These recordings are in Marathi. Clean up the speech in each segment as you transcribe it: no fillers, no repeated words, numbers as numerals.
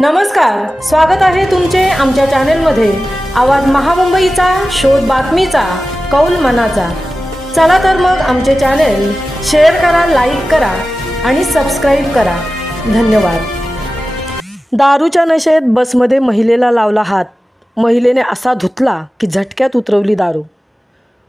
नमस्कार, स्वागत आहे तुमचे आमच्या चॅनेलमध्ये। आवाज महामुंबईचा, शोध बातमीचा, कौल मनाचा। चला तर मग आमचे चॅनेल शेअर करा, लाईक करा आणि सबस्क्राइब करा। धन्यवाद। दारूच्या नशेत बसमध्ये महिलेला लावला हात, महिलेने असा धुतला की झटक्यात उतरवली दारू।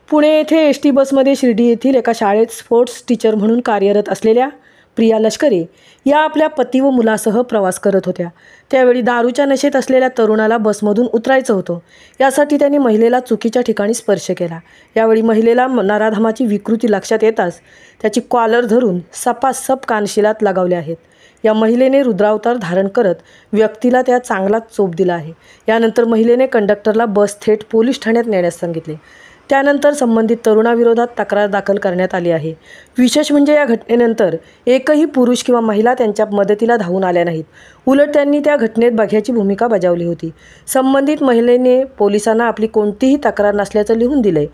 पुणे येथे एसटी बसमध्ये शिर्डी येथील एका शाळेत स्पोर्ट्स टीचर म्हणून कार्यरत असलेल्या प्रिया लष्करे या आपल्या पती व मुलासह प्रवास करत होत्या। त्यावेळी दारूच्या नशेत असलेल्या तरुणाला बसमधून उतरायचं होतं। यासाठी त्यांनी महिलेला चुकीच्या ठिकाणी स्पर्श केला। यावेळी महिलेला नराधमाची विकृती लक्षात येताच त्याची कॉलर धरून सपासप कानशिलात लगावले आहेत। या महिलेने रुद्रावतार धारण करत व्यक्तीला त्या चांगलाच चोप दिला आहे। यानंतर महिलेने कंडक्टरला बस थेट पोलीस ठाण्यात नेण्यास सांगितले। त्यानंतर संबंधित तरुणाविरोधात तक्रार दाखल करण्यात आली आहे। विशेष म्हणजे या घटनेनंतर एकही पुरुष किंवा महिला त्यांच्या मदतीला धावून आल्या नाहीत। उलट त्यांनी त्या घटनेत बघ्याची भूमिका बजावली होती। संबंधित महिलेने पोलिसांना आपली कोणतीही तक्रार नसल्याचं लिहून दिले।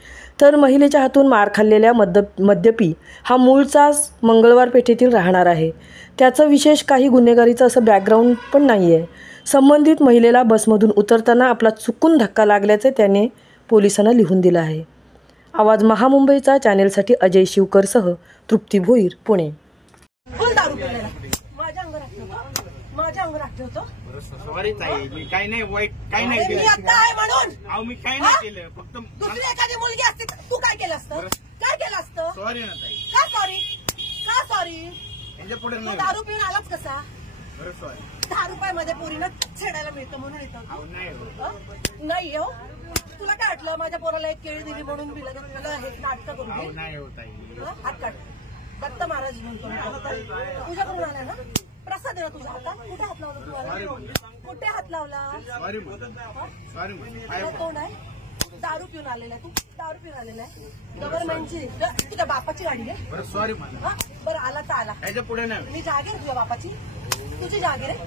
तर महिलेच्या हातून मार खाल्लेल्या मद्यपी हा मूळचा मंगळवार पेठेतील राहणार आहे। त्याचं विशेष काही गुन्हेगारीचं असं बॅकग्राऊंड पण नाही आहे। संबंधित महिलेला बसमधून उतरताना आपला चुकून धक्का लागल्याचे त्याने पोलिसांना लिहून दिलं आहे। आवाज महामुंबईचा चॅनेलसाठी अजय शिवकरसह तृप्ती भोईर, पुणे। सॉरी ताई, मी काही नाही वाईट काही नाही केलं। अहो मी काही नाही केलं, फक्त दुसरी एखादी मुलगी असते तू काय केलं असतं? काय केलं असतं? सॉरी ना ताई। का सॉरी? का सॉरी? यांच्या पुढे तू नाही दारू पिऊन आलाच कसा? बरं सॉरी। 10 रुपयामध्ये पोरीनं छेडायला मिळतं म्हणून येतं अहो नाही हो। नाही हो, तुला काय वाटलं माझ्या पोराला एक केळी दिली म्हणून मी लगेच तुला हे नाटक करून अहो नाही हो ताई। हात काढ। दत्त महाराज म्हणतो तुझ्याकडून आला ना प्रसाद आहे तुझ्या हातात। कुठे हात लावला तुम्हाला? कुठे हात लावला? सॉरी म्हणून कोण आहे? दारू पिऊन आलेला आहे तू? दारू पिऊन आलेला आहे? गव्हर्नमेंटची तुझ्या बापाची गाडी आहे? बरं सॉरी म्हणून। बरं आला तर आला। याच्या पुढे नाही। मी जागीर तुझ्या बापाची? तुझी जागीर आहे?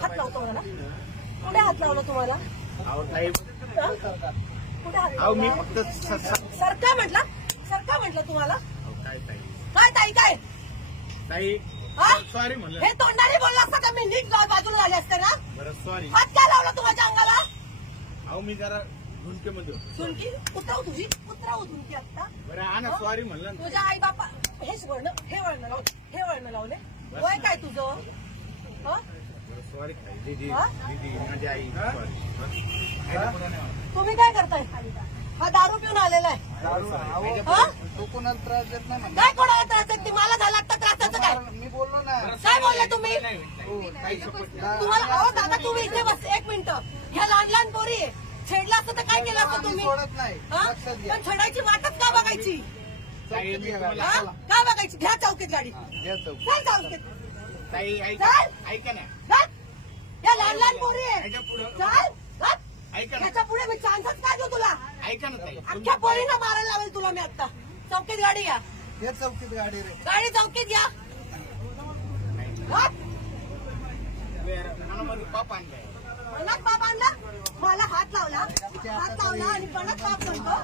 हात लावतो मला। कुठे हात लावला तुम्हाला? अहो ताई कुठे हात अहो मी लावला? फक्त सरका म्हटलं? सरका म्हटलं तुम्हाला? काय ताई काय ताई काय? ताई हा? सॉरी म्हणलं। हे तोंडाने बोलला असता का मी नीट बाजूला झाले असते ना? बरं सॉरी। हात काय लावला तू माझ्या अंगाला? अहो मी जरा झुंकेमध्ये होतो। झुणकी उतरव तुझी, उतरव झुणकी आता। बरं आणा सॉरी म्हणलं ना। तुझ्या आई बापा हेच वळण, हे वळण लावले, हे वळण लावले। वय काय तुझं? सॉरी ताई। दीदी हा? दीदी माझी आई सॉरी। तुम्ही काय करताय? हा दारू पिऊन आलेला आहे। हा? तो कोणाला त्रास देत नाही काय कोणाला त्रास देते? मला झाला आता त्रासाचं काय? मी बोललो ना काय बोलले तुम्ही? हो, ताई शपथ। तुम्हाला अहो दादा तुम्ही इथे बस एक मिनिट। ह्या लहान लहान पोरी आहे. छेडला असतं तर काय केलं असतं आम्ही तुम्ही? सोडत नाही हा? लक्षात घ्या पण छेडायची वाटच का बघायची? ताई मी तुम्हाला- हा? का बघायची? घ्या चौकीत गाडी। घ्या चौक. चल चौकीत। ताई चल. ऐका ना। चल. या लहान लहान पोरी आहे। याच्या पुढं चल. चल. ऐका ना। ह्याच्या पुढे मी चान्सच काय देऊ तुला? ऐका ना ताई। अख्ख्या पोरीनं मारायला लावेल तुला मी आता। चौकीत गाडी या। घ्या चौकीत गाडी रे गाडी चौकीत या। हा? मनामध्ये पाप आणलाय। मनात बाप आणला? मला हात लावला आणि मनात बाप म्हणतो?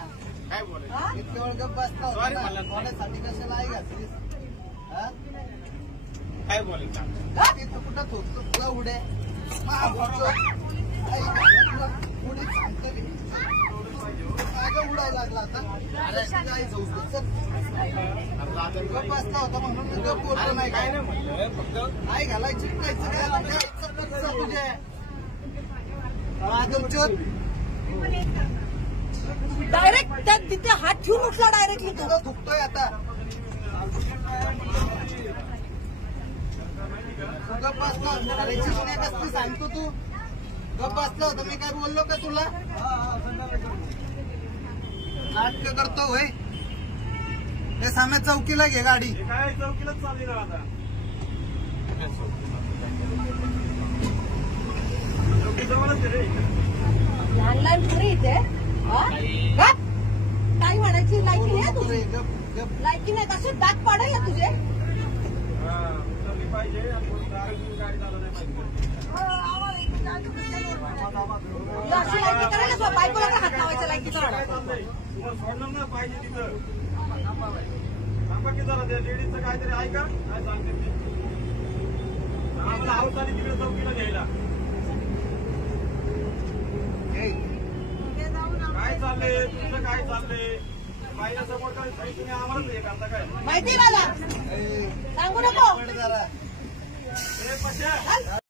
काय बोलायचं? हा? इतक्या वेळ गप्प बसता होता Sorry ना. म्हणलं. कोणासाठी कशाला आई घातलीस? हा? काय बोलायचं? हा? ती तू कुठं थोपतो तुला उडे उडी सांगते मी. माझं उडावं लागला आता अरे तुझ्या आई जाऊ दे. चल. गप्प बसता होता म्हणून मी गप्प बोललो नाही काय काय नाही म्हणलं, फक्त आई घालायची कायचं काय यायचं कसं तुझे आदमचोद डायरेक्ट त्या तिथे हात ठेवून उठला डायरेक्टली तू. तुला दुखतोय आता तू गप्प बसला होता घालायची नाही कसं सांगतो तू गप्प बसला होता मी काय बोललो का तुला नाटक करतो होय ते सामे चौकीला घे गाडी काय चौकीलाच चालली ना आता। चौकी जवळच रे। लहान लहान पोरी इथे हा? गप. काय म्हणायची लायकी नाही तुझी? गप गप लायकी नाही कसे दात पाडेल ना तुझे? पाहिजे गाडी चालू नाही पाहिजे। अशी लायकी करायला बायकोला का हात लावायचा लायकीचा? तुम्हाला सोडलं ना पाहिजे तिथं। सांगा की जरा त्या लेडीजचं काहीतरी ऐका काय सांगते ते। आम्हाला आवतानी तिकडे चौकीला घ्यायला काय चाललंय तुमचं, काय चाललंय बाईला समोर काय तुम्ही आम्हालाच हे करता काय? माहिती मला सांगू नको हे पश्या